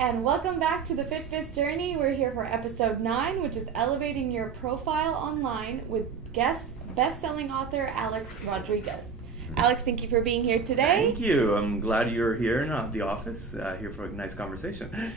And welcome back to the FitBiz journey. We're here for episode 9, which is elevating your profile online with guest best-selling author Alex Rodriguez. Alex, thank you for being here today. Thank you. I'm glad you're here in the office, here for a nice conversation.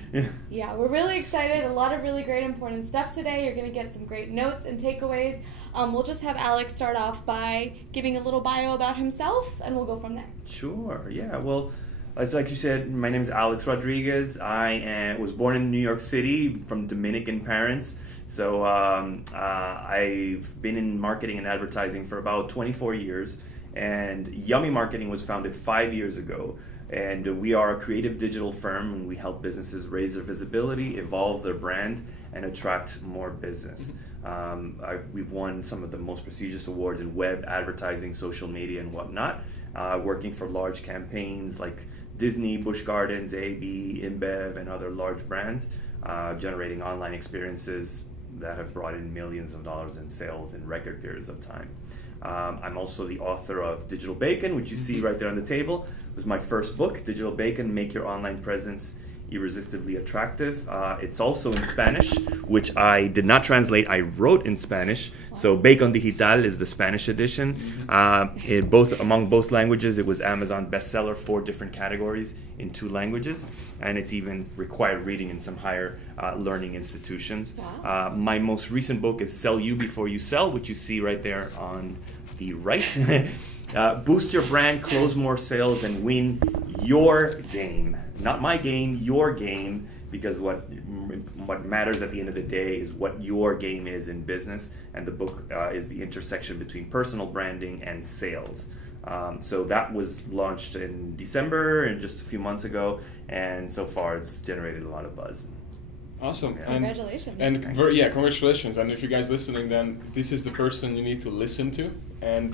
Yeah, we're really excited. A lot of really great important stuff today. You're going to get some great notes and takeaways. We'll just have Alex start off by giving a little bio about himself, and we'll go from there. Sure. Yeah. Well, like you said, my name is Alex Rodriguez. I was born in New York City from Dominican parents. So I've been in marketing and advertising for about 24 years. And Yummy Marketing was founded 5 years ago. And we are a creative digital firm, and we help businesses raise their visibility, evolve their brand, and attract more business. We've won some of the most prestigious awards in web, advertising, social media, and whatnot, working for large campaigns like Disney, Busch Gardens, AB, InBev, and other large brands, generating online experiences that have brought in millions of dollars in sales in record periods of time. I'm also the author of Digital Bacon, which you see right there on the table. It was my first book, Digital Bacon, Make Your Online Presence Irresistibly Attractive. It's also in Spanish, which I did not translate. I wrote in Spanish. Wow. So Bacon Digital is the Spanish edition. Among both languages, it was Amazon bestseller, 4 different categories in 2 languages. And it's even required reading in some higher learning institutions. Wow. My most recent book is Sell You Before You Sell, which you see right there on the right. Boost your brand, close more sales, and win your game. Not my game, your game, because what matters at the end of the day is what your game is in business, and the book is the intersection between personal branding and sales. So that was launched in December, and just a few months ago, and so far it's generated a lot of buzz. Awesome. Yeah. Congratulations. Congratulations. And if you guys listening, then this is the person you need to listen to. And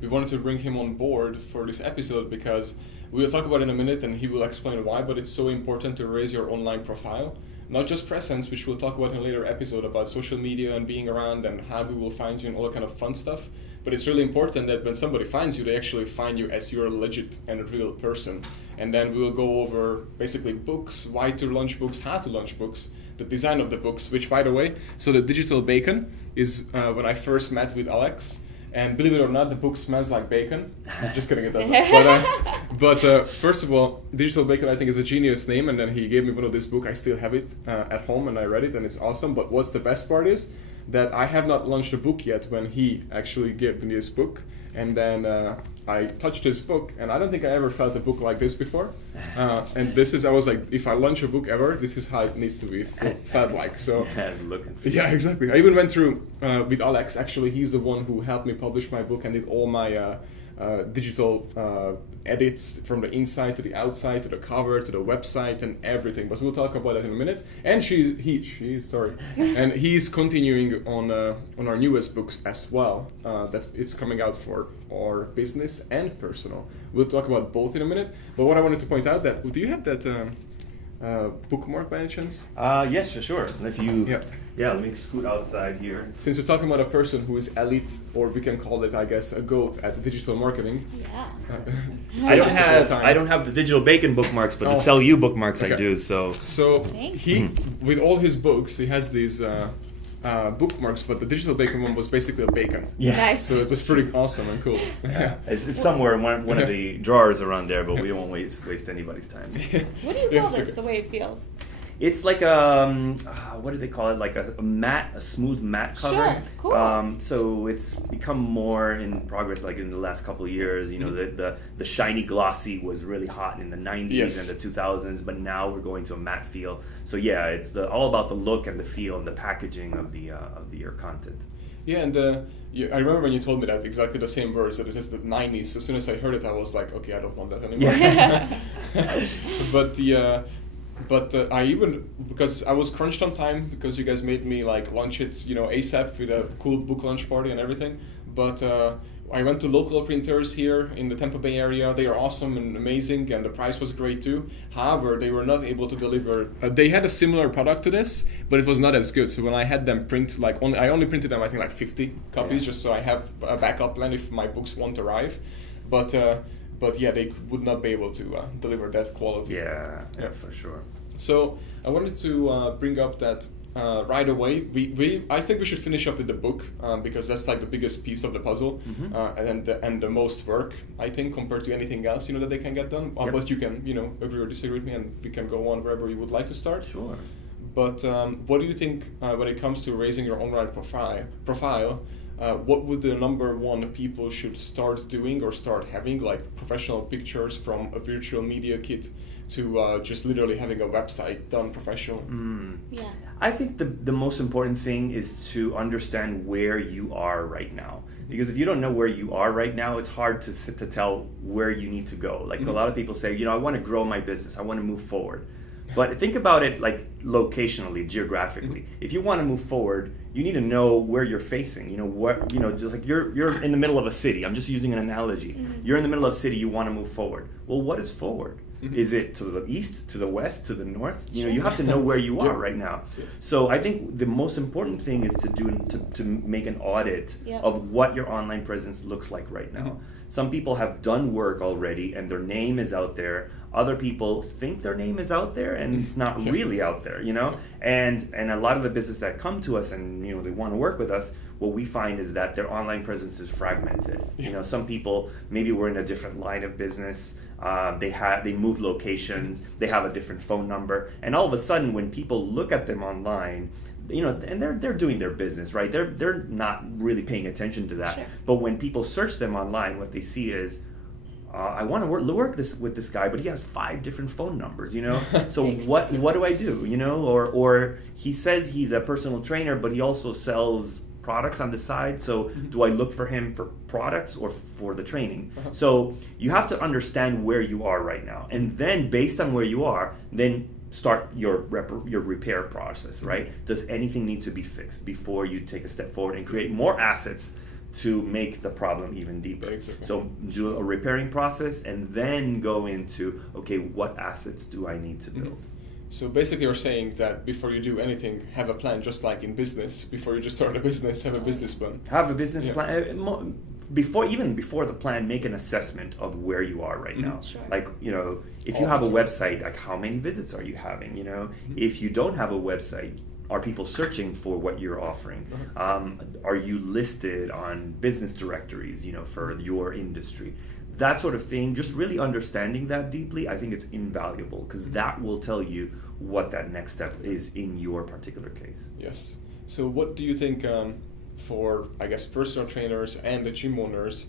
we wanted to bring him on board for this episode because we'll talk about it in a minute and he will explain why, but it's so important to raise your online profile. Not just presence, which we'll talk about in a later episode about social media and being around and how Google finds you and all that kind of fun stuff. But it's really important that when somebody finds you, they actually find you as your legit and a real person. And then we will go over basically books, why to launch books, how to launch books, the design of the books, which by the way, so the Digital Bacon is when I first met with Alex. And believe it or not, the book smells like bacon. Just kidding, it doesn't. But first of all, Digital Bacon I think is a genius name, and then he gave me one of this book. I still have it at home, and I read it, and it's awesome. But what's the best part is that I have not launched a book yet when he actually gave me this book. And then I touched his book, and I don't think I ever felt a book like this before. And this is, I was like, if I launch a book ever, this is how it needs to be felt like. So yeah, exactly. I even went through with Alex. Actually, he's the one who helped me publish my book and did all my digital edits from the inside to the outside to the cover to the website and everything. But we'll talk about that in a minute. And and he's continuing on our newest books as well. That it's coming out for our business and personal. We'll talk about both in a minute. But what I wanted to point out that do you have that bookmark by any chance? Yes, sure. If you. Yeah, let me scoot outside here. Since we're talking about a person who is elite, or we can call it, I guess, a GOAT at digital marketing. Yeah. I don't have the Digital Bacon bookmarks, but the Sell You bookmarks I do. So he, with all his books, he has these bookmarks, but the Digital Bacon one was basically a bacon. Yeah. Nice. So it was pretty awesome and cool. Yeah. It's somewhere in one of the drawers around there, but we won't waste anybody's time. What do you call this? The way it feels. It's like what do they call it? Like a smooth matte cover. Sure, cool. So it's become more in progress, like in the last couple of years. You know, the shiny glossy was really hot in the 90s and the 2000s, but now we're going to a matte feel. So yeah, it's all about the look and the feel and the packaging of your content. Yeah, and I remember when you told me that exactly the same words, that it is the 90s. So as soon as I heard it, I was like, okay, I don't want that anymore. Yeah. But I even, because I was crunched on time, because you guys made me like launch it, ASAP with a cool book launch party and everything. But I went to local printers here in the Tampa Bay area. They are awesome and amazing, and the price was great too. However, they were not able to deliver. They had a similar product to this, but it was not as good. So when I had them print, I only printed them, I think, like 50 copies, just so I have a backup plan if my books won't arrive. But yeah, they would not be able to deliver that quality. Yeah, for sure. So I wanted to bring up that right away. I think we should finish up with the book because that's like the biggest piece of the puzzle and the most work, I think, compared to anything else that they can get done. But you can agree or disagree with me, and we can go on wherever you would like to start. Sure. But what do you think when it comes to raising your online profile? What would the number one people should start doing or start having, like professional pictures from a virtual media kit to just literally having a website done professional? Yeah. I think the most important thing is to understand where you are right now. Because if you don't know where you are right now, it's hard to tell where you need to go. Like a lot of people say, I want to grow my business, I want to move forward. But think about it like locationally, geographically. If you want to move forward, you need to know where you're facing. Just like you're in the middle of a city. I'm just using an analogy. You're in the middle of a city, you want to move forward. Well, what is forward? Is it to the east, to the west, to the north? You have to know where you are right now. So I think the most important thing is to make an audit of what your online presence looks like right now. Some people have done work already and their name is out there. Other people think their name is out there and it's not really out there, And a lot of the businesses that come to us and they want to work with us, what we find is that their online presence is fragmented. Some people maybe were in a different line of business. They moved locations. They have a different phone number, and all of a sudden, when people look at them online, and they're doing their business, right? They're not really paying attention to that. Sure. But when people search them online, what they see is, I want to work with this guy, but he has 5 different phone numbers, So what do I do, Or he says he's a personal trainer, but he also sells products on the side. So do I look for him for products or for the training? So you have to understand where you are right now, and then based on where you are, then start your repair process, right? Does anything need to be fixed before you take a step forward and create more assets to make the problem even deeper? Exactly. So do a repairing process and then go into, okay, what assets do I need to build? So basically you're saying that before you do anything, have a plan, just like in business. Before you just start a business, have a business plan. Have a business plan. Before the plan, make an assessment of where you are right now. Sure. Like, if you have a website, like how many visits are you having? If you don't have a website, are people searching for what you're offering? Are you listed on business directories, for your industry? That sort of thing, just really understanding that deeply, I think it's invaluable because that will tell you what that next step is in your particular case. Yes. So what do you think for, I guess, personal trainers and the gym owners,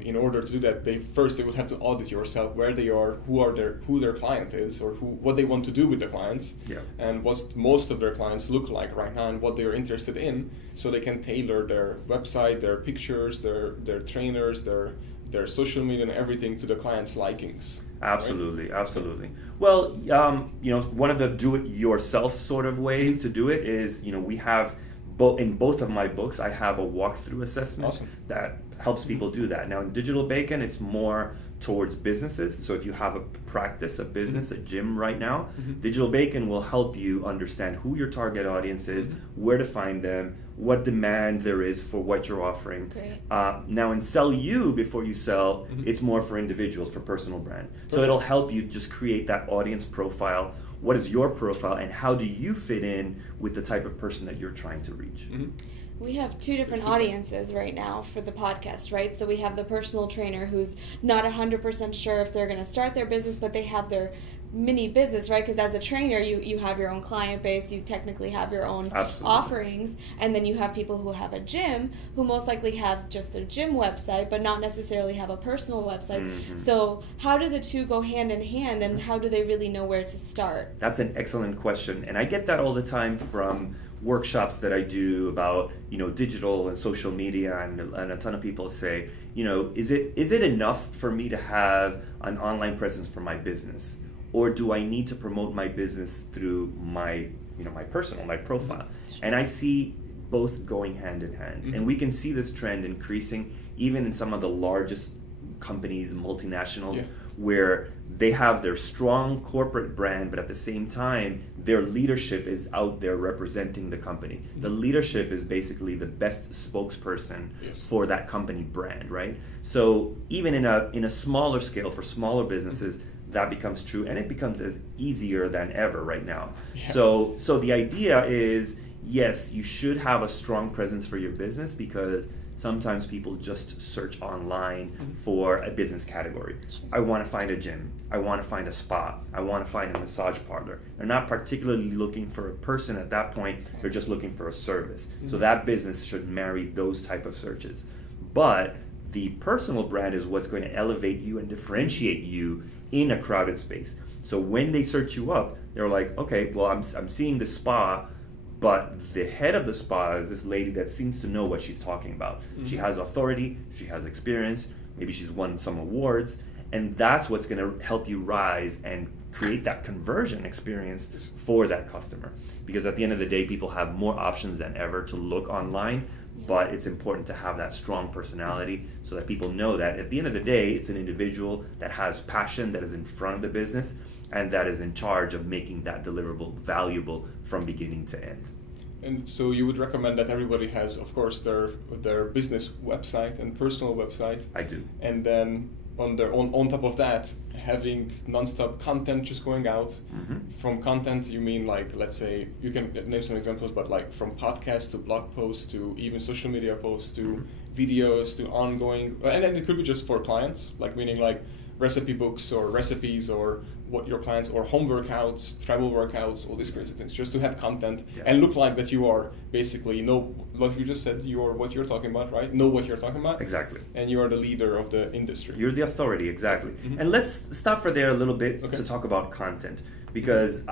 in order to do that, they would have to audit yourself, where they are, who their client is, or what they want to do with the clients, and what most of their clients look like right now, and what they are interested in, so they can tailor their website, their pictures, their trainers, their social media and everything to the client's likings. Absolutely, right? Absolutely. Well, one of the do-it-yourself sort of ways to do it is, we have in both of my books, I have a walkthrough assessment that helps people do that. Now, in Digital Bacon, it's more towards businesses. So if you have a practice, a business, a gym right now, Digital Bacon will help you understand who your target audience is, where to find them, what demand there is for what you're offering. Now in Sell You Before You Sell, it's more for individuals, for personal brand. So it'll help you just create that audience profile. What is your profile and how do you fit in with the type of person that you're trying to reach? We have 2 different audiences right now for the podcast, right? So we have the personal trainer who's not 100% sure if they're going to start their business, but they have their mini business, right? Because as a trainer, you have your own client base, you technically have your own offerings, and then you have people who have a gym who most likely have just their gym website, but not necessarily have a personal website. So how do the 2 go hand in hand, and how do they really know where to start? That's an excellent question, and I get that all the time from workshops that I do about digital and social media, and a ton of people say, is it enough for me to have an online presence for my business, or do I need to promote my business through my my profile? And I see both going hand in hand, and we can see this trend increasing even in some of the largest companies, multinationals, where they have their strong corporate brand, but at the same time, their leadership is out there representing the company. The leadership is basically the best spokesperson for that company brand, right? So even in a smaller scale, for smaller businesses, that becomes true, and it becomes as easier than ever right now. Yeah. So the idea is, yes, you should have a strong presence for your business, because sometimes people just search online for a business category. I want to find a gym. I want to find a spa. I want to find a massage parlor. They're not particularly looking for a person at that point. They're just looking for a service. So that business should marry those type of searches. But the personal brand is what's going to elevate you and differentiate you in a crowded space. So when they search you up, they're like, okay, well, I'm seeing the spa, but the head of the spa is this lady that seems to know what she's talking about. She has authority, she has experience, maybe she's won some awards, and that's what's going to help you rise and create that conversion experience for that customer. Because at the end of the day, people have more options than ever to look online, but it's important to have that strong personality so that people know that at the end of the day, it's an individual that has passion, that is in front of the business, and that is in charge of making that deliverable valuable from beginning to end. And so you would recommend that everybody has, of course, their business website and personal website. I do. And then on top of that, having nonstop content just going out. From content, you mean like, let's say, you can name some examples, but like from podcasts to blog posts to even social media posts to videos to ongoing, and then it could be just for clients, like meaning like recipe books or recipes or what your clients, or home workouts, travel workouts, all these crazy things, just to have content and look like that you are basically, like you just said, you are what you're talking about, right? Know what you're talking about. Exactly. And you are the leader of the industry. You're the authority, exactly. And let's stop for there a little bit to talk about content, because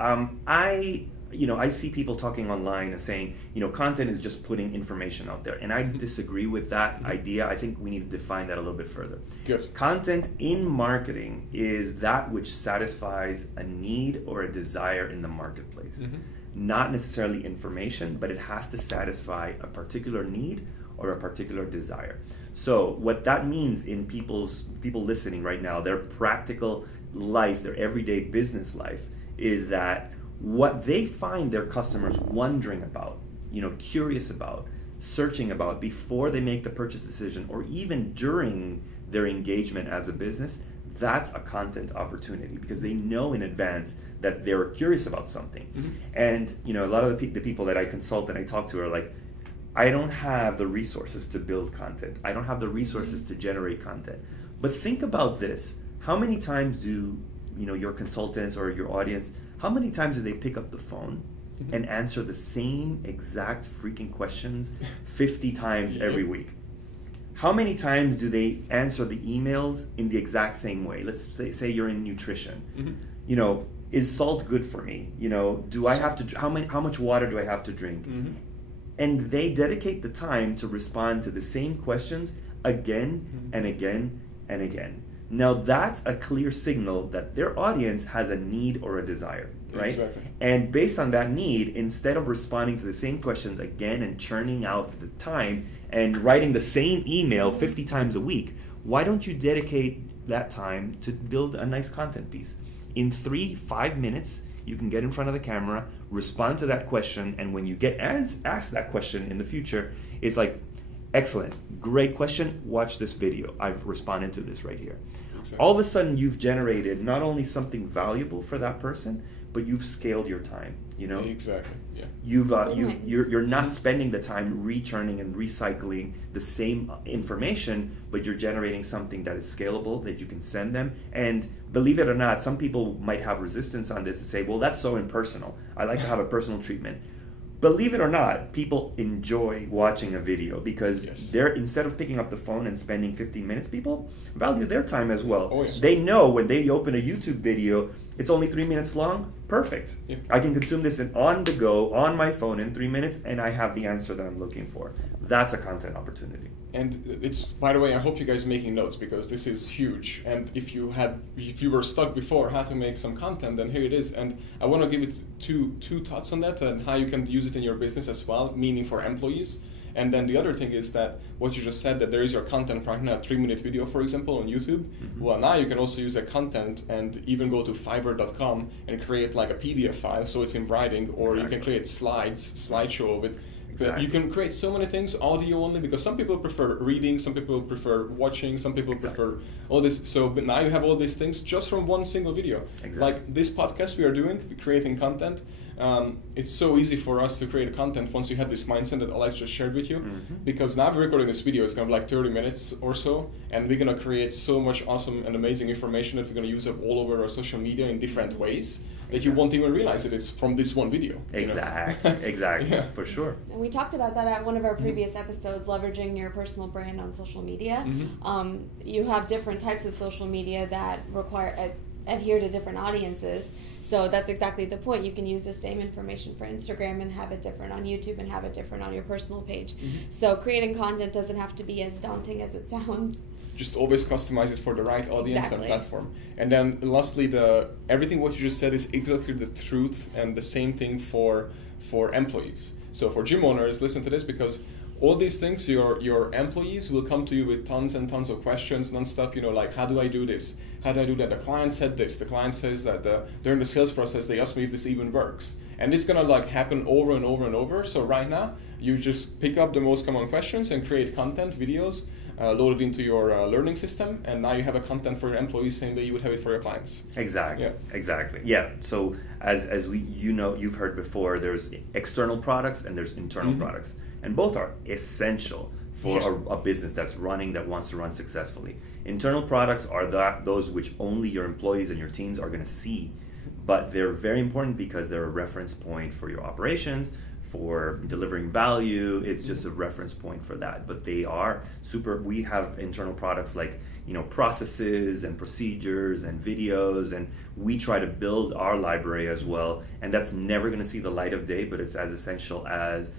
I see people talking online and saying, content is just putting information out there. And I disagree with that idea. I think we need to define that a little bit further. Good. Content in marketing is that which satisfies a need or a desire in the marketplace. Not necessarily information, but it has to satisfy a particular need or a particular desire. So what that means in people listening right now, their practical life, their everyday business life, is that what they find their customers wondering about, curious about, searching about before they make the purchase decision, or even during their engagement as a business, that's a content opportunity, because they know in advance that they're curious about something. And a lot of the people that I consult and I talk to are like, I don't have the resources to build content. I don't have the resources to generate content. But think about this. How many times do your consultants or your audience, how many times do they pick up the phone and answer the same exact freaking questions 50 times every week? How many times do they answer the emails in the exact same way? Let's say you're in nutrition. Is salt good for me? Do I have to? How much water do I have to drink? And they dedicate the time to respond to the same questions again and again and again. Now that's a clear signal that their audience has a need or a desire, right? Exactly. And based on that need, instead of responding to the same questions again and churning out the time and writing the same email 50 times a week, why don't you dedicate that time to build a nice content piece? In 3-5 minutes, you can get in front of the camera, respond to that question, and when you get asked that question in the future, it's like, excellent, great question, watch this video. I've responded to this right here. Exactly. All of a sudden, you've generated not only something valuable for that person, but you've scaled your time. Exactly. Yeah. You're not spending the time returning and recycling the same information, but you're generating something that is scalable that you can send them. And believe it or not, some people might have resistance on this and say, "Well, that's so impersonal. I like to have a personal treatment." Believe it or not, people enjoy watching a video because they're, instead of picking up the phone and spending 15 minutes, people value their time as well. Oh, yes. They know when they open a YouTube video, it's only 3 minutes long. Perfect. Yeah. I can consume this on the go, on my phone in 3 minutes, and I have the answer that I'm looking for. That's a content opportunity. And it's, by the way, I hope you guys are making notes because this is huge. And if you were stuck before how to make some content, then here it is. And I want to give it two thoughts on that and how you can use it in your business as well, meaning for employees. And then the other thing is that what you just said, that there is your content right now, a 3-minute video, for example, on YouTube. Well, now you can also use that content and even go to Fiverr.com and create like a PDF file so it's in writing, or you can create slideshow of it. Exactly. You can create so many things audio only, because some people prefer reading, some people prefer watching, some people prefer all this. So but now you have all these things just from one single video. Exactly. Like this podcast we are doing, creating content. It's so easy for us to create content once you have this mindset that Alex just shared with you, because now we're recording this video. It's kind of like 30 minutes or so, and we're gonna create so much awesome and amazing information that we're gonna use up all over our social media in different ways that you won't even realize that it's from this one video. Exactly, exactly, Yeah. for sure. And we talked about that at one of our previous episodes, leveraging your personal brand on social media. You have different types of social media that require adhere to different audiences. So that's exactly the point. You can use the same information for Instagram and have it different on YouTube and have it different on your personal page. So creating content doesn't have to be as daunting as it sounds. Just always customize it for the right audience Exactly. and platform. And then lastly, everything what you just said is exactly the truth, and the same thing for employees. So for gym owners, listen to this, because all these things, your employees will come to you with tons and tons of questions nonstop, like, how do I do this? How do I do that? The client said this. The client says that during the sales process, they asked me if this even works. And this is gonna happen over and over and over. So right now, you just pick up the most common questions and create content, videos, load it into your learning system, and now you have a content for your employees same way you would have it for your clients. Exactly. Yeah. Exactly. Yeah. So as you've heard before, there's external products and there's internal products, and both are essential for a business that's running, that wants to run successfully. Internal products are those which only your employees and your teams are going to see, but they're very important because they're a reference point for your operations, for delivering value. It's just a reference point for that. But they are we have internal products like, processes and procedures and videos, and we try to build our library as well. And that's never going to see the light of day, but it's as essential as,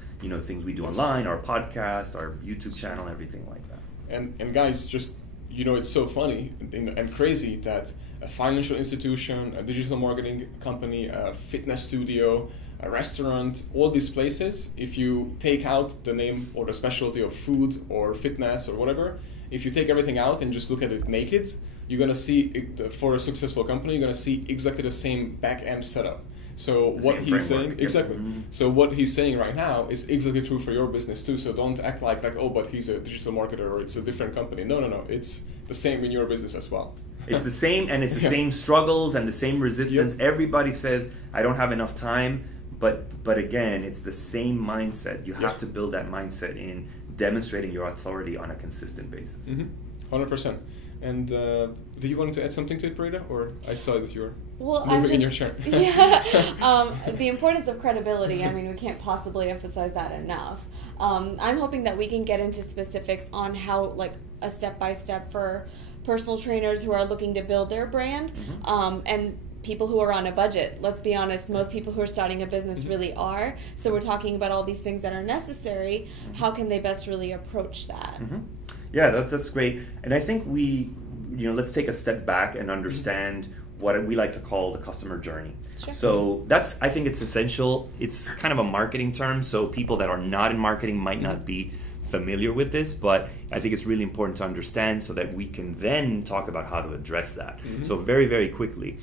things we do online, our podcast, our YouTube channel, everything like that. And guys, just, it's so funny and crazy that a financial institution, a digital marketing company, a fitness studio, a restaurant, all these places, if you take out the name or the specialty of food or fitness or whatever, if you take everything out and just look at it naked, you're going to see, for a successful company, you're going to see exactly the same back-end setup. So what he's saying, exactly. So what he's saying right now is exactly true for your business too. So don't act like, oh, but he's a digital marketer or it's a different company. No. It's the same in your business as well. It's the same, and it's the same struggles and the same resistance. Everybody says, I don't have enough time. But again, it's the same mindset. You have to build that mindset in demonstrating your authority on a consistent basis. 100%. And do you want to add something to it, Breda? Or I saw that you were moving in your chair. The importance of credibility, we can't possibly emphasize that enough. I'm hoping that we can get into specifics on how, a step-by-step for personal trainers who are looking to build their brand, and people who are on a budget. Let's be honest, most people who are starting a business really are. So we're talking about all these things that are necessary. How can they best really approach that? Yeah, that's great. And I think let's take a step back and understand what we like to call the customer journey. Sure. So I think it's essential. It's kind of a marketing term, so people that are not in marketing might not be familiar with this, but I think it's really important to understand so that we can then talk about how to address that. So very, very quickly,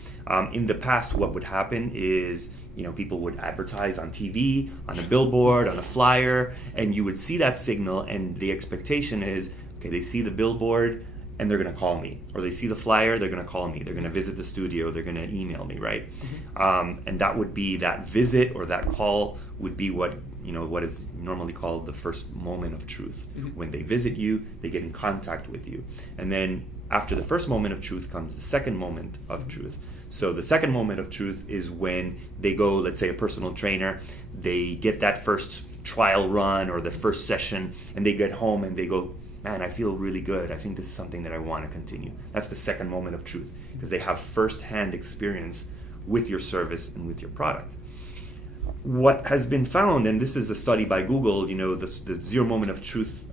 in the past, what would happen is, people would advertise on TV, on a billboard, on a flyer, and you would see that signal, and the expectation is, okay, they see the billboard and they're going to call me, or they see the flyer, they're going to call me, they're going to visit the studio, they're going to email me, right? And that would be, that visit or that call would be what is normally called the first moment of truth. When they visit you, they get in contact with you. And then after the first moment of truth comes the second moment of truth. So the second moment of truth is when they go, let's say a personal trainer, they get that first trial run or the first session, and they get home and they go, man, I feel really good. I think this is something that I want to continue. That's the second moment of truth, because they have first-hand experience with your service and with your product. What has been found, and this is a study by Google, the zero moment of truth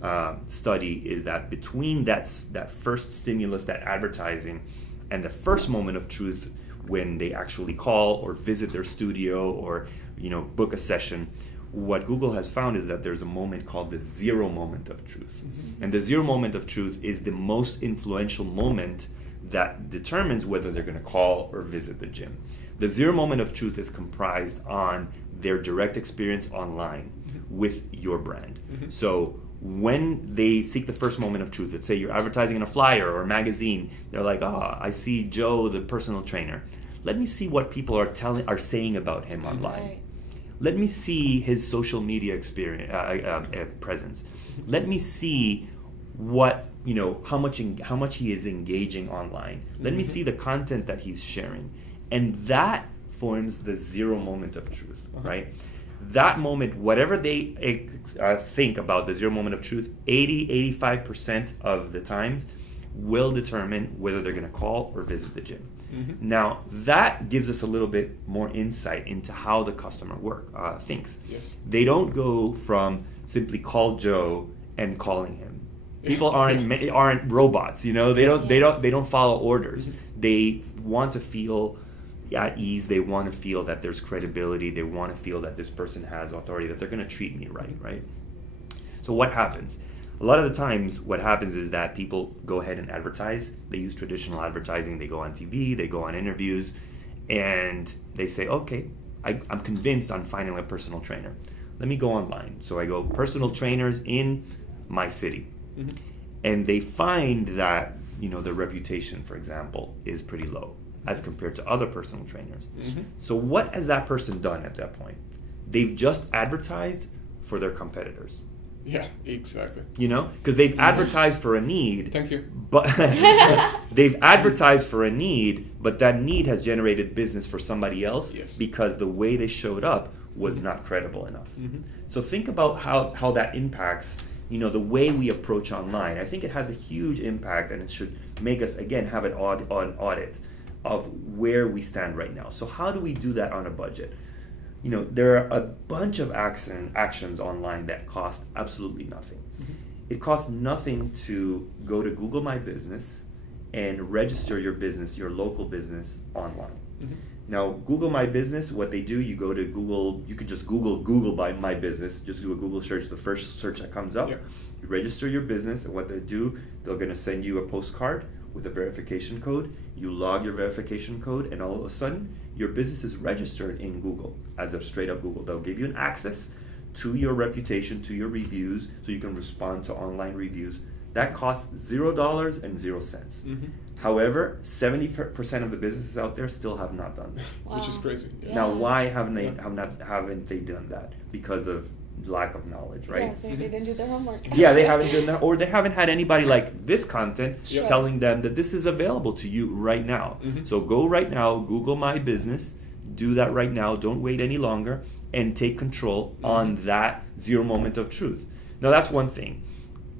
study, is that between that first stimulus, that advertising, and the first moment of truth, when they actually call or visit their studio or book a session, what Google has found is that there's a moment called the zero moment of truth. And the zero moment of truth is the most influential moment that determines whether they're going to call or visit the gym. The zero moment of truth is comprised on their direct experience online, with your brand. So when they seek the first moment of truth, let's say you're advertising in a flyer or a magazine, they're like, oh, I see Joe, the personal trainer. Let me see what people are saying about him online. Right. Let me see his social media experience presence. Let me see what how much he is engaging online. Let me see the content that he's sharing, and that forms the zero moment of truth, right? That moment, whatever they think about the zero moment of truth, 85% of the times will determine whether they're going to call or visit the gym. Now, that gives us a little bit more insight into how the customer thinks. Yes. They don't go from simply call Joe and calling him. People aren't robots, They don't follow orders. They want to feel at ease. They want to feel that there's credibility. They want to feel that this person has authority, that they're going to treat me right? So what happens? A lot of the times what happens is that people go ahead and advertise. They use traditional advertising. They go on TV, they go on interviews, and they say, okay, I'm convinced I'm finding a personal trainer. Let me go online. So I go personal trainers in my city. And they find that, their reputation, for example, is pretty low as compared to other personal trainers. So what has that person done at that point? They've just advertised for their competitors. Yeah, exactly. Because they've advertised for a need. Thank you. But they've advertised for a need, but that need has generated business for somebody else because the way they showed up was not credible enough. So think about how that impacts, the way we approach online. I think it has a huge impact, and it should make us, again, have an audit of where we stand right now. So how do we do that on a budget? There are a bunch of actions online that cost absolutely nothing. It costs nothing to go to Google My Business and register your business, your local business, online. Now, Google My Business, what they do, you go to Google, you could just Google My Business, just do a Google search, the first search that comes up. You register your business, and what they do, they're going to send you a postcard with a verification code. You log your verification code, and all of a sudden, your business is registered in Google as a straight up Google. They'll give you an access to your reputation, to your reviews, so you can respond to online reviews. That costs $0 and 0 cents. However, 70% of the businesses out there still have not done that. Wow. Which is crazy. Now, why haven't they done that? Because of lack of knowledge, right? Yeah, so they didn't do their homework. Yeah, they haven't done that, or they haven't had anybody like this content Sure. telling them that this is available to you right now. So go right now, Google My Business, do that right now, don't wait any longer, and take control on that zero moment of truth. Now, that's one thing.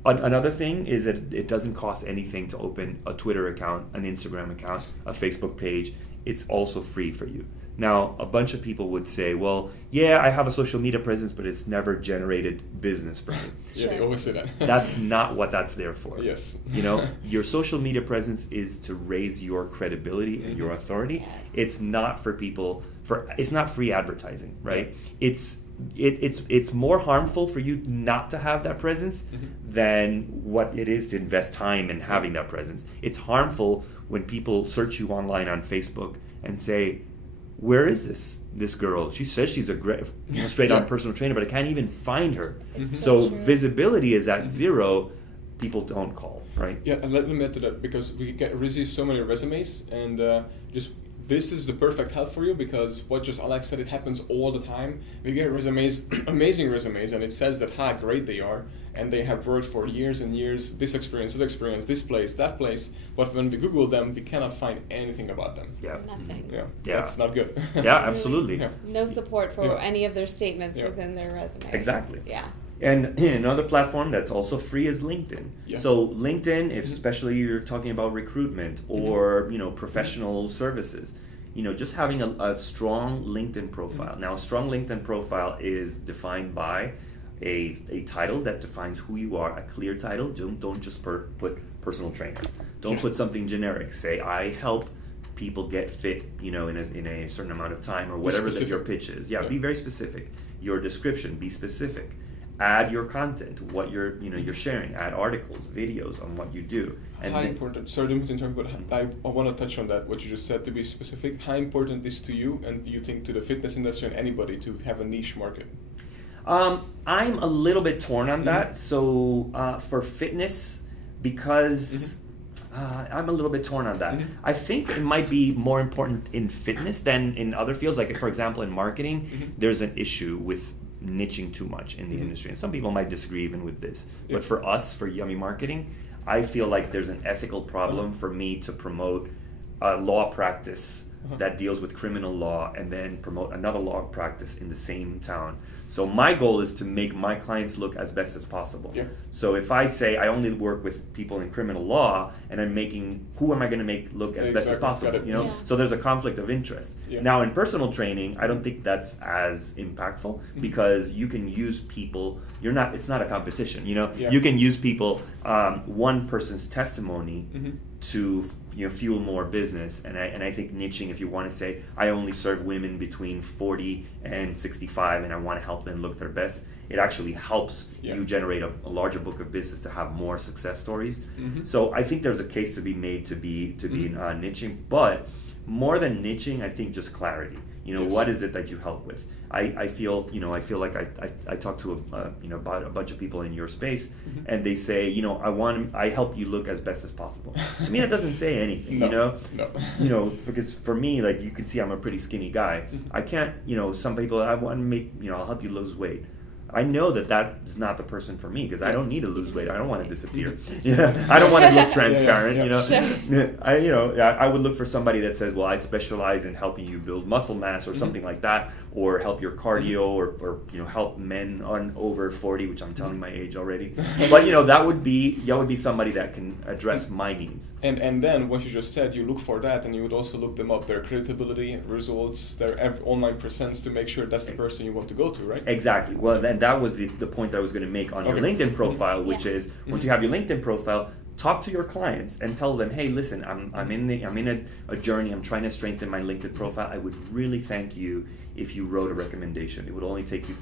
Another thing is that it doesn't cost anything to open a Twitter account, an Instagram account, a Facebook page. It's also free for you. Now, a bunch of people would say, well, yeah, I have a social media presence, but it's never generated business for me. Yeah, they always say that. That's not what that's there for. Yes. Your social media presence is to raise your credibility and your authority. Yes. It's not for people, it's not free advertising, right? It's more harmful for you not to have that presence than what it is to invest time in having that presence. It's harmful when people search you online on Facebook and say, where is this girl? She says she's a great, straight on personal trainer, but I can't even find her. So true. visibility is at zero. People don't call, right? Yeah, and let me add to that, because we receive so many resumes, and this is the perfect help for you, because what just Alex said, it happens all the time. We get resumes, amazing resumes, and it says that how great they are, and they have worked for years and years, this experience, this place, that place, but when we Google them, we cannot find anything about them. Yeah. Nothing. Yeah, Yeah. that's not good. Yeah, absolutely. Yeah. No support for Yeah. any of their statements Yeah. within their resume. Exactly. Yeah. And another platform that's also free is LinkedIn. Yeah. So LinkedIn, if especially you're talking about recruitment or professional services, just having a strong LinkedIn profile. Now, a strong LinkedIn profile is defined by a title that defines who you are, a clear title. Don't just put personal trainer. Don't put something generic. Say, I help people get fit, in a certain amount of time, or whatever that your pitch is. Yeah, be very specific. Your description, be specific. Add your content, what you're sharing. Add articles, videos on what you do. And how important? Sorry, don't interrupt, but I want to touch on that. What you just said, to be specific. How important is to you, and do you think to the fitness industry and anybody, to have a niche market? I'm a little bit torn on that. So for fitness, because I'm a little bit torn on that. I think it might be more important in fitness than in other fields. Like, for example, in marketing, there's an issue with niching too much in the industry. And some people might disagree even with this. But for us, for Yummy Marketing, I feel like there's an ethical problem for me to promote a law practice that deals with criminal law and then promote another law practice in the same town. So my goal is to make my clients look as best as possible. So if I say I only work with people in criminal law and I'm making, who am I going to make look as best as possible? You know, so there's a conflict of interest. Now in personal training, I don't think that's as impactful because you can use people. It's not a competition. You know, you can use people. One person's testimony to fuel more business, and I think niching, if you want to say I only serve women between 40 and 65 and I want to help them look their best, it actually helps you generate a larger book of business to have more success stories. So I think there's a case to be made to be niching, but more than niching, I think just clarity. What is it that you help with? I feel like I talk to about a bunch of people in your space, and they say, I help you look as best as possible. To me, that doesn't say anything. No. Because for me, like you can see, I'm a pretty skinny guy. I can't. Some people, I want to make. I'll help you lose weight. I know that is not the person for me because I don't need to lose weight. I don't want to disappear. I don't want to look transparent. I would look for somebody that says, well, I specialize in helping you build muscle mass or something like that, or help your cardio, or help men on over 40, which I'm telling my age already. But that would be somebody that can address my needs. And then what you just said, you look for that, and you would also look them up, their credibility, results, their online presence, to make sure that's the person you want to go to, right? Exactly. Well, then that was the point I was going to make on your LinkedIn profile, which is once you have your LinkedIn profile, talk to your clients and tell them, hey, listen, I'm in a journey. I'm trying to strengthen my LinkedIn profile. I would really thank you if you wrote a recommendation. It would only take you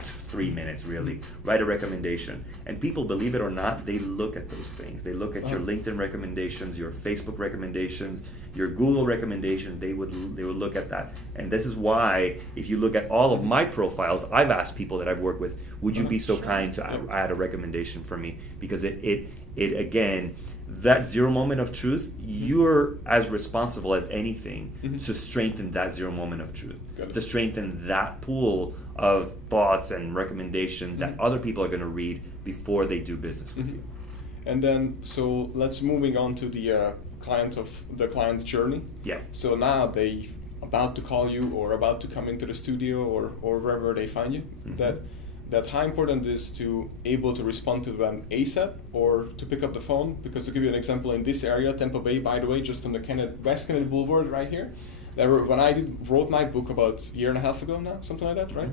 3 minutes, really. Write a recommendation. And people, believe it or not, they look at those things. They look at your LinkedIn recommendations, your Facebook recommendations, your Google recommendations. They would look at that. And this is why, if you look at all of my profiles, I've asked people that I've worked with, would you be so kind to add a recommendation for me? Because it again, that zero moment of truth, you're as responsible as anything to strengthen that zero moment of truth, to strengthen that pool of thoughts and recommendations that other people are going to read before they do business with you. And then, so let's moving on to the client journey. So now they about to call you or about to come into the studio or wherever they find you. That how important it is to able to respond to them ASAP or to pick up the phone. Because to give you an example, in this area, Tampa Bay, by the way, just on the West Kennedy Boulevard right here, when I wrote my book about a year and a half ago now, something like that, right?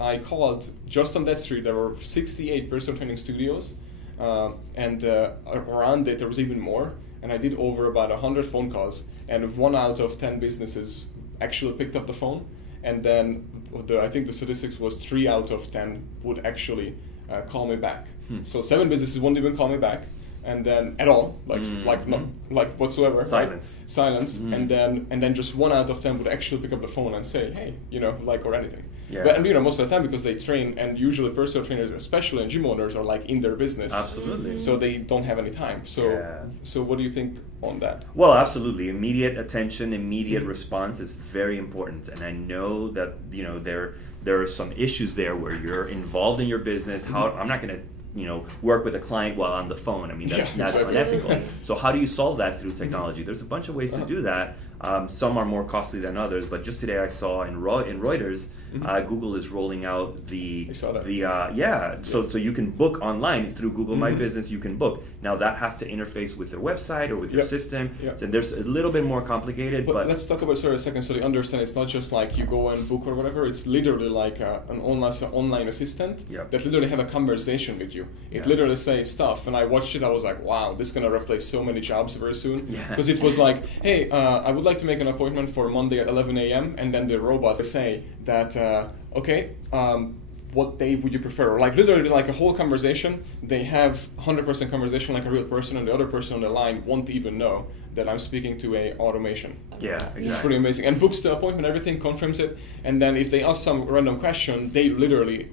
I called, just on that street, there were 68 personal training studios, and around it there was even more, and I did over about 100 phone calls, and 1 out of 10 businesses actually picked up the phone, and then I think the statistics was 3 out of 10 would actually call me back. So 7 businesses won't even call me back, and then at all, like whatsoever. Silence, and then just 1 out of 10 would actually pick up the phone and say, hey, or anything. But most of the time, because they train, and usually personal trainers, especially and gym owners, are like in their business. Absolutely. So they don't have any time. So what do you think on that? Well, absolutely. Immediate attention, immediate response is very important, and I know that there are some issues there where you're involved in your business. I'm not going to work with a client while on the phone. I mean, that's unethical. So how do you solve that through technology? There's a bunch of ways to do that. Some are more costly than others, but just today I saw in Reuters, Google is rolling out so you can book online through Google My Business. You can book. Now that has to interface with their website or with your system. So there's a little bit more complicated. But let's talk about a second, so you understand it's not just like you go and book or whatever. It's literally like an online assistant that literally have a conversation with you. It literally says stuff, and I watched it. I was like, wow, this is gonna replace so many jobs very soon. Because it was like, hey, I would like to make an appointment for Monday at 11 a.m. and then the robot will say that, what day would you prefer? Like literally like a whole conversation, they have 100% conversation like a real person, and the other person on the line won't even know that I'm speaking to a automation. Yeah, exactly. It's pretty amazing. And books the appointment, everything, confirms it, and then if they ask some random question, they literally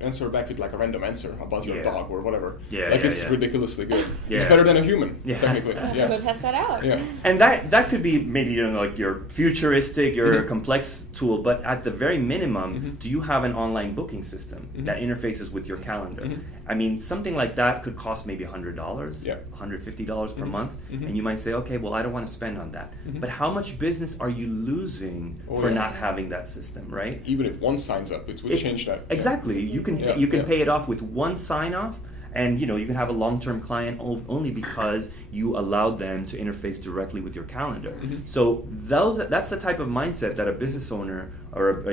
answer back with like a random answer about your dog or whatever. It's ridiculously good. It's better than a human, technically. Yeah. Go test that out. Yeah. And that could be maybe like your futuristic, your complex tool, but at the very minimum, do you have an online booking system that interfaces with your calendar? I mean, something like that could cost maybe $100, $150 per month, and you might say, okay, well, I don't want to spend on that. But how much business are you losing for not having that system, right? Even if one signs up, it would change that. Exactly. You can pay it off with one sign off, and you can have a long-term client only because you allowed them to interface directly with your calendar. So that's the type of mindset that a business owner or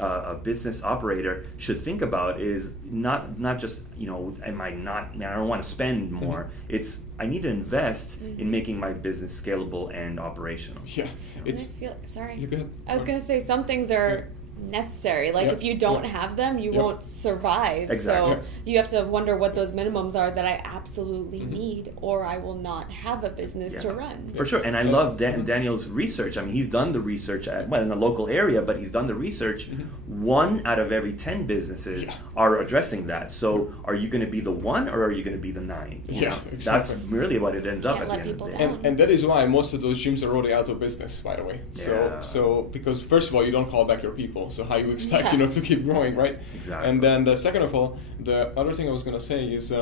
a business operator should think about. Is not just I don't want to spend more. It's I need to invest in making my business scalable and operational. Yeah, sorry. You go ahead. I was going to say some things are necessary. Like if you don't have them, you won't survive. Exactly. So you have to wonder what those minimums are that I absolutely need, or I will not have a business to run. For sure. And I love Daniel's research. I mean, he's done the research in the local area, but he's done the research. 1 out of every 10 businesses are addressing that. So are you going to be the 1 or are you going to be the 9? Exactly. That's really what it ends up at the end of the day. And that is why most of those gyms are already out of business, by the way. So because first of all, you don't call back your people. So how you expect to keep growing, right? Exactly. And then second of all, the other thing I was going to say is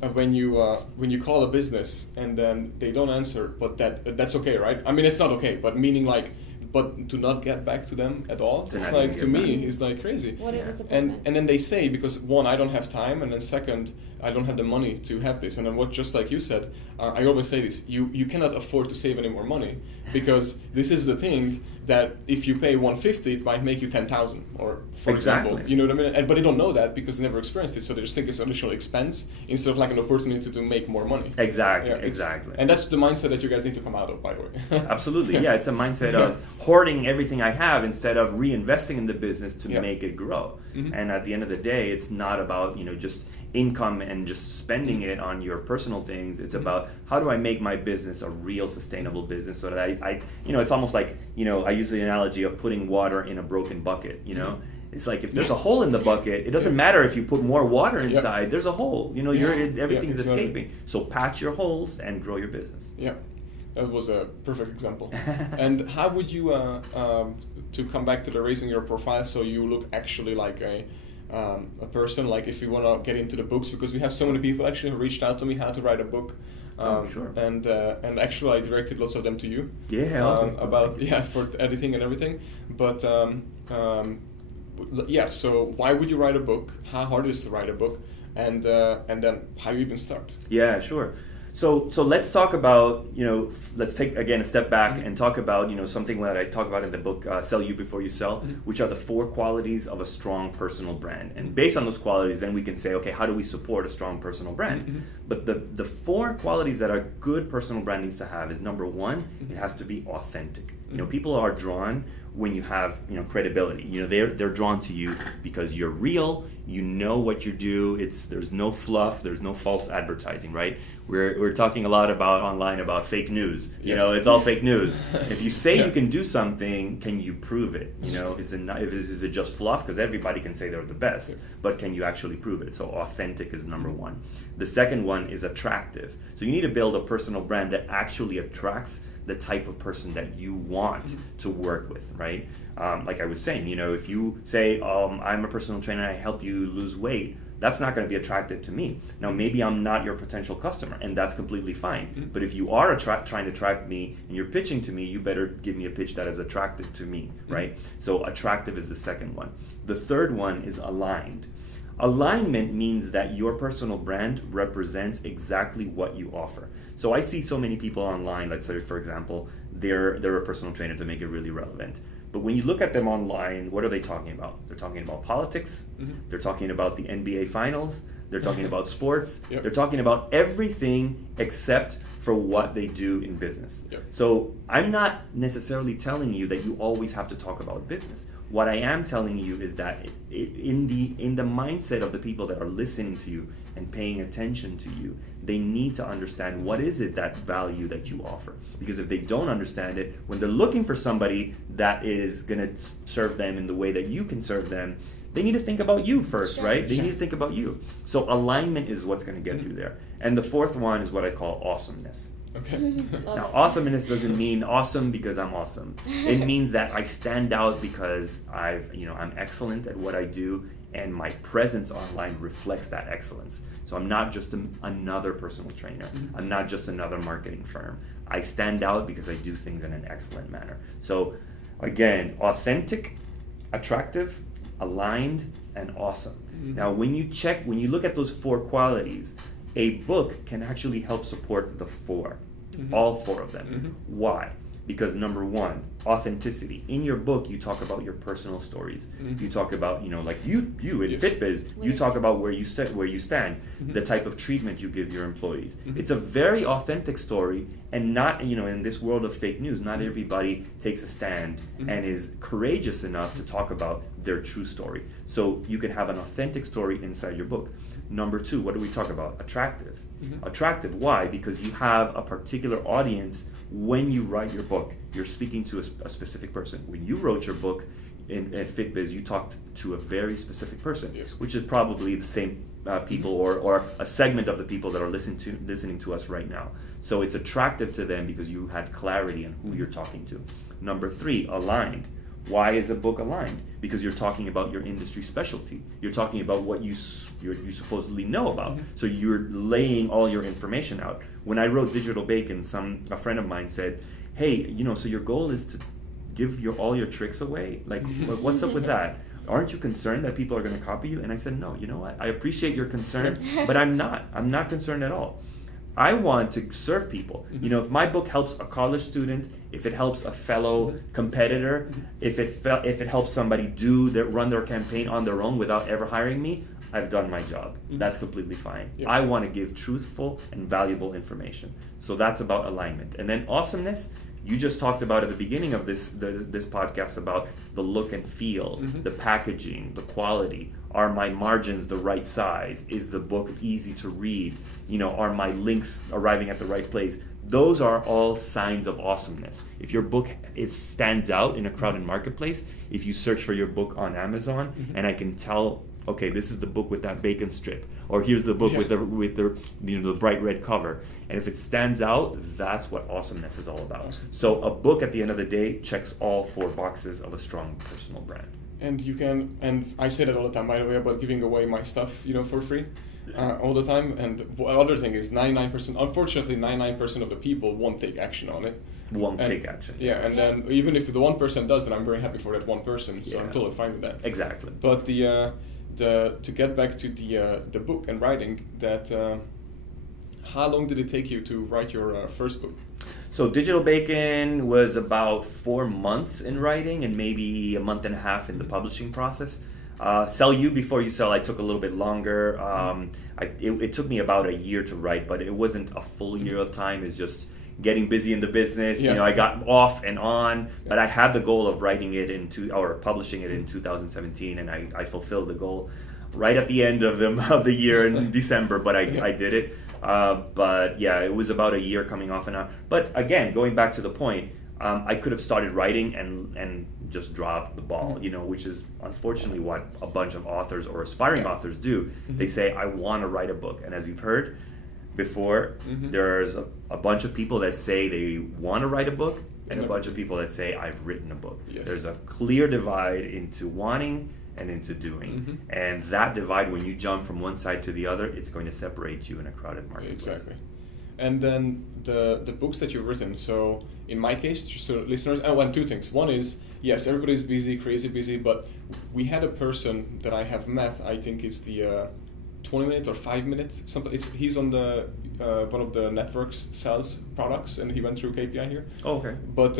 when you call a business and then they don't answer, but that's okay, right? I mean, it's not okay, but meaning like, but to not get back to them at all, it's like to me is like crazy. What is disappointment? And then they say, because 1, I don't have time, and then 2nd, I don't have the money to have this. And then just like you said, I always say this: you cannot afford to save any more money, because this is the thing that if you pay $150, it might make you $10,000, or for example, you know what I mean. But they don't know that because they never experienced it, so they just think it's an additional expense instead of like an opportunity to make more money. Exactly. And that's the mindset that you guys need to come out of, by the way. Absolutely, it's a mindset of hoarding everything I have instead of reinvesting in the business to make it grow. And at the end of the day, it's not about just income and just spending it on your personal things. It's about how do I make my business a real sustainable business, so that I it's almost like I use the analogy of putting water in a broken bucket. It's like if there's a hole in the bucket, it doesn't matter if you put more water inside. There's a hole. Everything's escaping. So patch your holes and grow your business. Yeah, that was a perfect example. And how would you to come back to the raising your profile so you look actually like a person, like if you want to get into the books, because we have so many people actually who reached out to me how to write a book. Sure. And actually I directed lots of them to you. About for editing and everything. But so why would you write a book? How hard it is to write a book? And then how you even start? Yeah, sure. So let's talk about, let's take again a step back and talk about, something that I talk about in the book, Sell You Before You Sell, which are the 4 qualities of a strong personal brand. And based on those qualities, then we can say, okay, how do we support a strong personal brand? But the 4 qualities that a good personal brand needs to have is, number 1, it has to be authentic. People are drawn when you have credibility. They're drawn to you because you're real. You know what you do. There's no fluff. There's no false advertising, right? We're talking a lot online about fake news. It's all fake news. If you say you can do something, can you prove it? Is it just fluff? Because everybody can say they're the best, but can you actually prove it? So authentic is number 1. The second one is attractive. So you need to build a personal brand that actually attracts the type of person that you want to work with, right? Like I was saying, if you say, I'm a personal trainer, I help you lose weight, that's not going to be attractive to me. Now, maybe I'm not your potential customer, and that's completely fine. But if you are trying to attract me and you're pitching to me, you better give me a pitch that is attractive to me, right? So attractive is the second one. The third one is aligned. Alignment means that your personal brand represents exactly what you offer. So I see so many people online, let's say, for example, they're a personal trainer, to make it really relevant. But when you look at them online, what are they talking about? They're talking about politics. They're talking about the NBA finals. They're talking about sports. They're talking about everything except for what they do in business. So I'm not necessarily telling you that you always have to talk about business. What I am telling you is that in the mindset of the people that are listening to you and paying attention to you, they need to understand what is it that value that you offer. Because if they don't understand it, when they're looking for somebody that is going to serve them in the way that you can serve them, they need to think about you first, right? They need to think about you. So alignment is what's going to get you there. And the fourth one is what I call awesomeness. Okay. Now, awesomeness doesn't mean awesome because I'm awesome. It means that I stand out because I'm excellent at what I do, and my presence online reflects that excellence. So I'm not just another personal trainer. I'm not just another marketing firm. I stand out because I do things in an excellent manner. So again, authentic, attractive, aligned, and awesome. Now, when you look at those four qualities, a book can actually help support the four, all four of them. Why? Because number one, authenticity. In your book, you talk about your personal stories. You talk about, like you in FitBiz, you talk about where you stand, the type of treatment you give your employees. It's a very authentic story, and not, in this world of fake news, not everybody takes a stand and is courageous enough to talk about their true story. So you can have an authentic story inside your book. Number two, what do we talk about? Attractive. Attractive, why? Because you have a particular audience. When you write your book, you're speaking to a specific person. When you wrote your book at FitBiz, you talked to a very specific person, which is probably the same people or a segment of the people that are listening to us right now. So it's attractive to them because you had clarity on who you're talking to. Number three, aligned. Why is a book aligned? Because you're talking about your industry specialty. You're talking about what you supposedly know about. So you're laying all your information out. When I wrote Digital Bacon, a friend of mine said, "Hey, so your goal is to give all your tricks away? Like, what's up with that? Aren't you concerned that people are going to copy you?" And I said, "No, you know what? I appreciate your concern, but I'm not. I'm not concerned at all. I want to serve people. If my book helps a college student, if it helps a fellow competitor, if it helps somebody run their campaign on their own without ever hiring me, I've done my job. That's completely fine. I want to give truthful and valuable information." So that's about alignment. And then awesomeness, you just talked about at the beginning of this podcast about the look and feel, the packaging, the quality. Are my margins the right size? Is the book easy to read? Are my links arriving at the right place? Those are all signs of awesomeness. If your book stands out in a crowded marketplace, if you search for your book on Amazon and I can tell, okay, this is the book with that bacon strip, or here's the book with the bright red cover, and if it stands out, that's what awesomeness is all about. So a book at the end of the day checks all four boxes of a strong personal brand. And you can, and I say that all the time, by the way, about giving away my stuff, for free, all the time. And the other thing is 99%, unfortunately, 99% of the people won't take action on it. Won't take action. Yeah, and then even if the 1% does, then I'm very happy for that 1%, so I'm totally fine with that. Exactly. But to get back to the book and writing, how long did it take you to write your first book? So Digital Bacon was about 4 months in writing and maybe a month and a half in the publishing process. Sell You Before You Sell, I took a little bit longer. It took me about a year to write, but it wasn't a full year of time. It's just getting busy in the business. I got off and on, but I had the goal of writing it or publishing it in 2017, and I fulfilled the goal right at the end of the year in December, but I did it. But yeah, it was about a year coming off and on. But again, going back to the point, I could have started writing and just dropped the ball, which is unfortunately what a bunch of authors or aspiring authors do. They say, I want to write a book. And as you've heard before, there's a bunch of people that say they want to write a book and a bunch of people that say, I've written a book. There's a clear divide into wanting and into doing. And that divide, when you jump from one side to the other, it's going to separate you in a crowded marketplace. Exactly. And then the books that you've written. So in my case, just so listeners, I want two things. One is, yes, everybody's busy, crazy busy, but we had a person that I have met, I think is the 20 minutes or 5 minutes. He's on the one of the networks sells products, and he went through KPI here. Oh, okay. But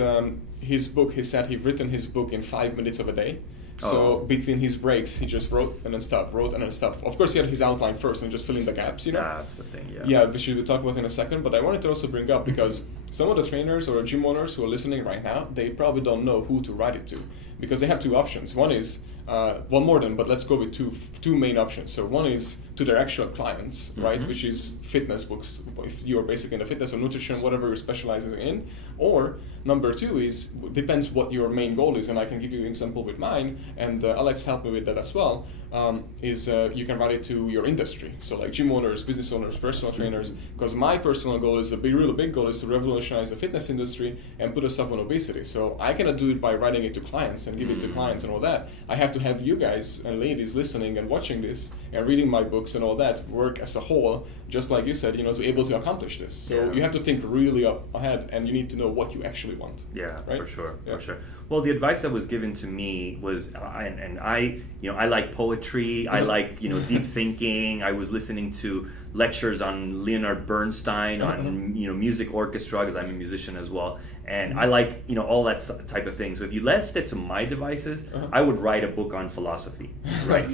his book, he said he'd written his book in 5 minutes of a day. So between his breaks, he just wrote and then stopped, wrote and then stopped. Of course, he had his outline first and just fill in the gaps, That's the thing, Yeah, which we will talk about in a second. But I wanted to also bring up, because some of the trainers or gym owners who are listening right now, they probably don't know who to write it to, because they have two options. One is, one more than, but let's go with two main options. So one is to their actual clients, right, which is fitness books, if you're basically in the fitness or nutrition, whatever you're specializing in. Or number two is, depends what your main goal is, and I can give you an example with mine, and Alex helped me with that as well, is you can write it to your industry. So like gym owners, business owners, personal trainers, because my personal goal is, really big goal is to revolutionize the fitness industry and put a stop on obesity. So I cannot do it by writing it to clients and giving it to clients and all that. I have to have you guys and ladies listening and watching this and reading my books and all that work as a whole, just like you said, to be able to accomplish this. So you have to think really up ahead, and you need to know what you actually want. Yeah, right? for sure. Well, the advice that was given to me was, and I like poetry. I like deep thinking. I was listening to lectures on Leonard Bernstein on music orchestra, because I'm a musician as well, and I like all that type of thing. So if you left it to my devices, I would write a book on philosophy, right?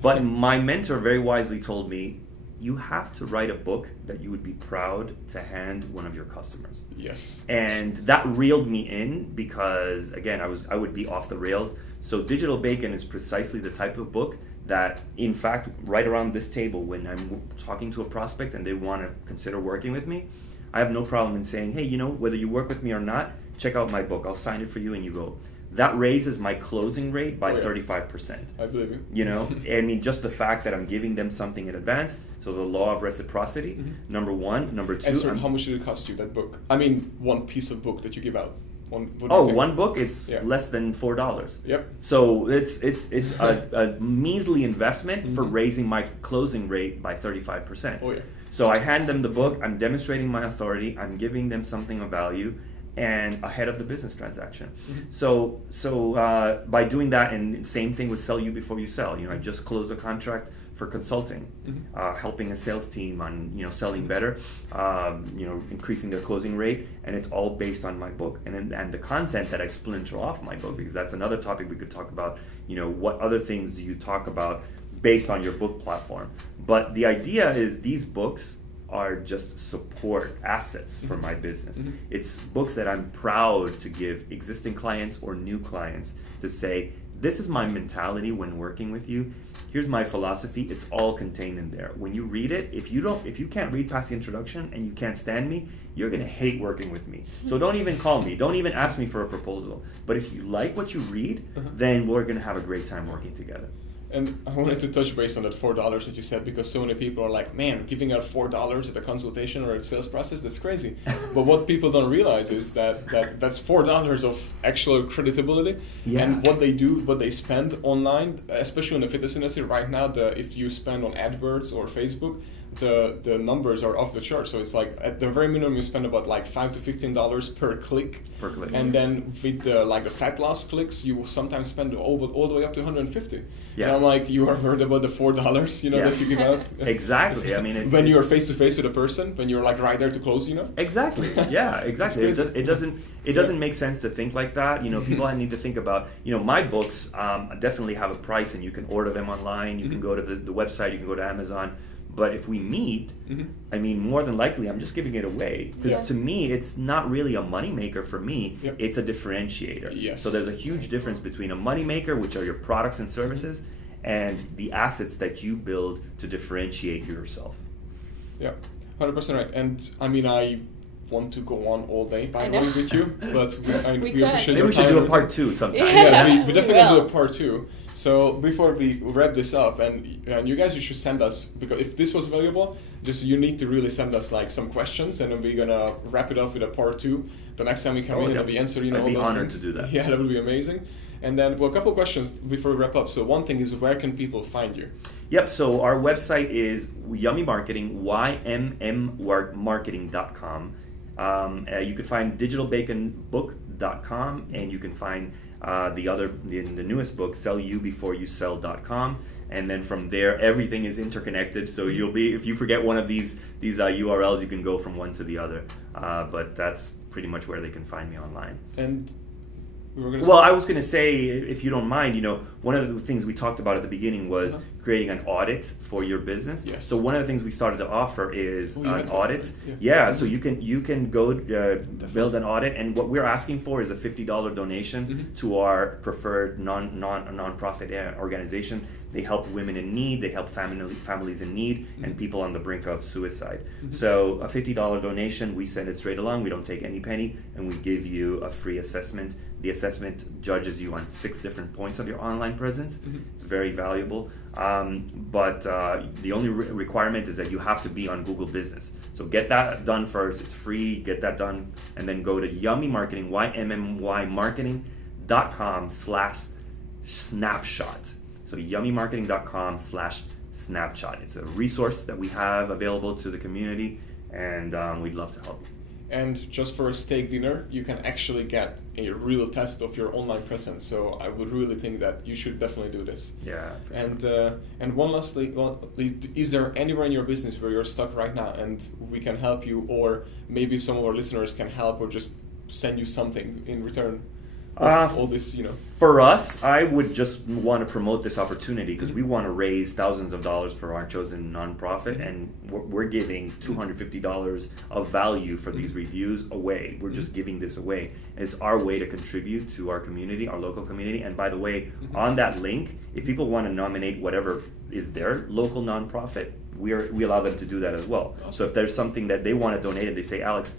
But my mentor very wisely told me, you have to write a book that you would be proud to hand one of your customers. Yes. And that reeled me in, because again, I would be off the rails. So Digital Bacon is precisely the type of book that, in fact, right around this table, when I'm talking to a prospect and they want to consider working with me, I have no problem in saying, hey, whether you work with me or not, check out my book. I'll sign it for you and you go. That raises my closing rate by 35%. I believe you. I mean, just the fact that I'm giving them something in advance. So the law of reciprocity, number one. Number two. And so how much did it cost you, that book? I mean, one piece of book that you give out. One book is less than $4. Yep. So it's a measly investment for raising my closing rate by 35%. Oh yeah. So I hand them the book. I'm demonstrating my authority. I'm giving them something of value, and ahead of the business transaction. So by doing that, and same thing with sell you before you sell. I just closed a contract for consulting, helping a sales team on selling better, increasing their closing rate, and it's all based on my book and the content that I splinter off my book, because that's another topic we could talk about. What other things do you talk about based on your book platform? But the idea is, these books are just support assets for my business. It's books that I'm proud to give existing clients or new clients to say, this is my mentality when working with you. Here's my philosophy. It's all contained in there. When you read it, if you can't read past the introduction and you can't stand me, you're gonna hate working with me. So don't even call me. Don't even ask me for a proposal. But if you like what you read, then we're gonna have a great time working together. And I wanted to touch base on that $4 that you said, because so many people are like, man, giving out $4 at a consultation or a sales process, that's crazy. But what people don't realize is that that's $4 of actual credibility. Yeah. And what they spend online, especially in the fitness industry right now, if you spend on AdWords or Facebook, the numbers are off the chart. So it's like, at the very minimum, you spend about like $5 to $15 per click. And then with the fat loss clicks, you will sometimes spend all the way up to $150. Yeah. And I'm like, you are heard about the $4, that you give out. Exactly. I mean, it's, when you're face to face with a person, when you're like right there to close, Exactly. Yeah. Exactly. It doesn't make sense to think like that. People need to think about. My books definitely have a price, and you can order them online. You can go to the website. You can go to Amazon. But if we meet, I mean, more than likely, I'm just giving it away. Because to me, it's not really a moneymaker for me. It's a differentiator. Yes. So there's a huge difference between a moneymaker, which are your products and services, and the assets that you build to differentiate yourself. Yeah, 100% right. And I mean, I want to go on all day by going with you, but we appreciate Maybe we should do a part 2 sometime. Yeah, we definitely gonna do a part 2. So before we wrap this up, and you guys, you should send us, because if this was valuable, you need to really send us like some questions, and then we're gonna wrap it up with a part 2. The next time we come in and we answer, I'd all be those honored things. to do that. Yeah, that would be amazing. And then, a couple questions before we wrap up. So one thing is, where can people find you? Yep, so our website is Yummy Marketing, YMMmarketing.com. You can find digitalbaconbook.com, and you can find the newest book, sellyoubeforeyousell.com. And then from there, everything is interconnected. So if you forget one of these URLs, you can go from one to the other. But that's pretty much where they can find me online. And we were going to Well, say? I was going to say, if you don't mind, one of the things we talked about at the beginning was creating an audit for your business. Yes. So one of the things we started to offer is you an had that, audit. right? Yeah. So you can go build an audit, and what we're asking for is a $50 donation to our preferred non-profit organization. They help women in need, they help families in need, and people on the brink of suicide. So a $50 donation, we send it straight along, we don't take any penny, and we give you a free assessment. The assessment judges you on 6 different points of your online presence. It's very valuable. But the only requirement is that you have to be on Google Business. So get that done first, it's free, get that done, and then go to Yummy Marketing, YMMYmarketing.com/snapshot. So yummymarketing.com/snapshot. It's a resource that we have available to the community, and we'd love to help you. And just for a steak dinner, you can actually get a real test of your online presence. So I would really think that you should definitely do this. Yeah. And one lastly, is there anywhere in your business where you're stuck right now and we can help you, or maybe some of our listeners can help or just send you something in return? All this, For us, I would just want to promote this opportunity because we want to raise thousands of dollars for our chosen nonprofit, and we're giving $250 of value for these reviews away. We're just giving this away. It's our way to contribute to our community, our local community. And by the way, on that link, if people want to nominate whatever is their local nonprofit, we allow them to do that as well. Awesome. So if there's something that they want to donate and they say, Alex,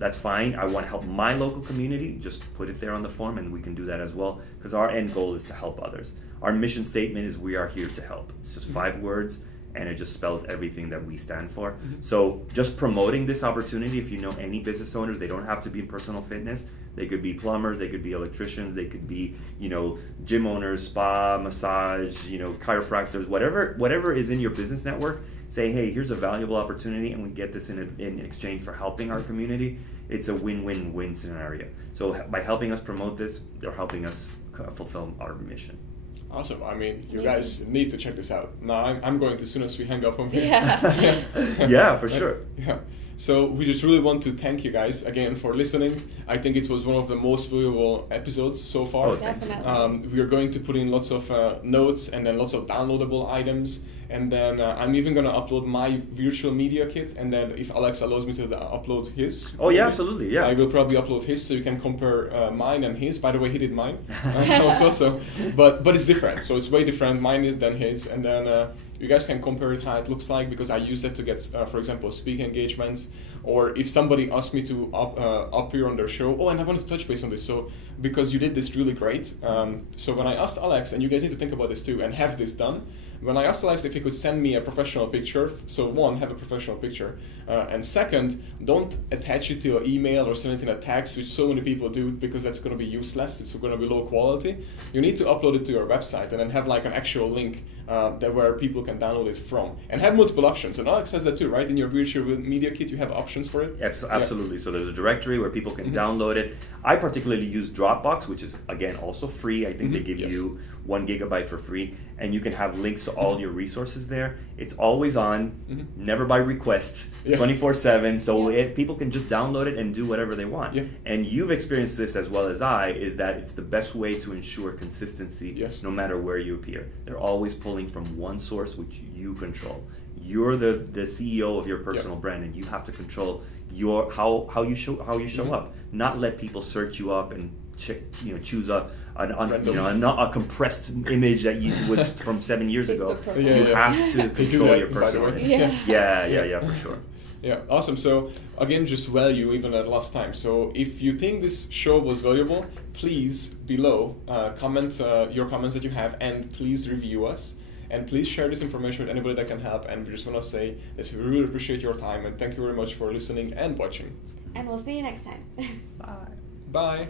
that's fine. I want to help my local community. Just put it there on the form, and we can do that as well. Because our end goal is to help others. Our mission statement is we are here to help. It's just 5 words, and it just spells everything that we stand for. So just promoting this opportunity. If you know any business owners, they don't have to be in personal fitness. They could be plumbers. They could be electricians. They could be gym owners, spa, massage, chiropractors. Whatever is in your business network. Say, hey, here's a valuable opportunity, and we get this in exchange for helping our community. It's a win-win-win scenario. So by helping us promote this, they're helping us fulfill our mission. Awesome. I mean, you guys need to check this out. Now, I'm going to as soon as we hang up from here. Yeah. Yeah, for sure. Yeah. So we just really want to thank you guys again for listening. I think it was one of the most valuable episodes so far. Oh, Definitely. We are going to put in lots of notes and then lots of downloadable items. And then I'm even going to upload my virtual media kit. And then if Alex allows me to upload his. Oh, yeah, absolutely. Yeah. I will probably upload his so you can compare mine and his. By the way, he did mine also. So, but it's different. So it's way different. Mine is than his. And then you guys can compare it how it looks like, because I use that to get, for example, speaking engagements. Or if somebody asks me to appear on their show. Oh, and I want to touch base on this. So because you did this really great. So when I asked Alex, and you guys need to think about this too and have this done. When I asked Alex if he could send me a professional picture, so one, have a professional picture, and second, don't attach it to your email or send it in a text, which so many people do, because that's going to be useless, it's going to be low quality. You need to upload it to your website and then have like an actual link where people can download it from. And have multiple options, and Alex has that too, right? In your virtual media kit, you have options for it? Absolutely. So there's a directory where people can download it. I particularly use Dropbox, which is, again, also free. I think they give you 1 gigabyte for free, and you can have links to all your resources there. It's always on, never by request, 24/7. So people can just download it and do whatever they want. Yeah. And you've experienced this as well as I, is that it's the best way to ensure consistency no matter where you appear. They're always pulling from one source which you control. You're the CEO of your personal brand, and you have to control your how you show up. Not let people search you up and choose a compressed image that was from 7 years ago. You have to control your personal image. Yeah, for sure. Yeah, awesome. So again, just value even at last time. So if you think this show was valuable, please below comment your comments that you have, and please review us. And please share this information with anybody that can help. And we just want to say that we really appreciate your time, and thank you very much for listening and watching. And we'll see you next time. Bye. Bye.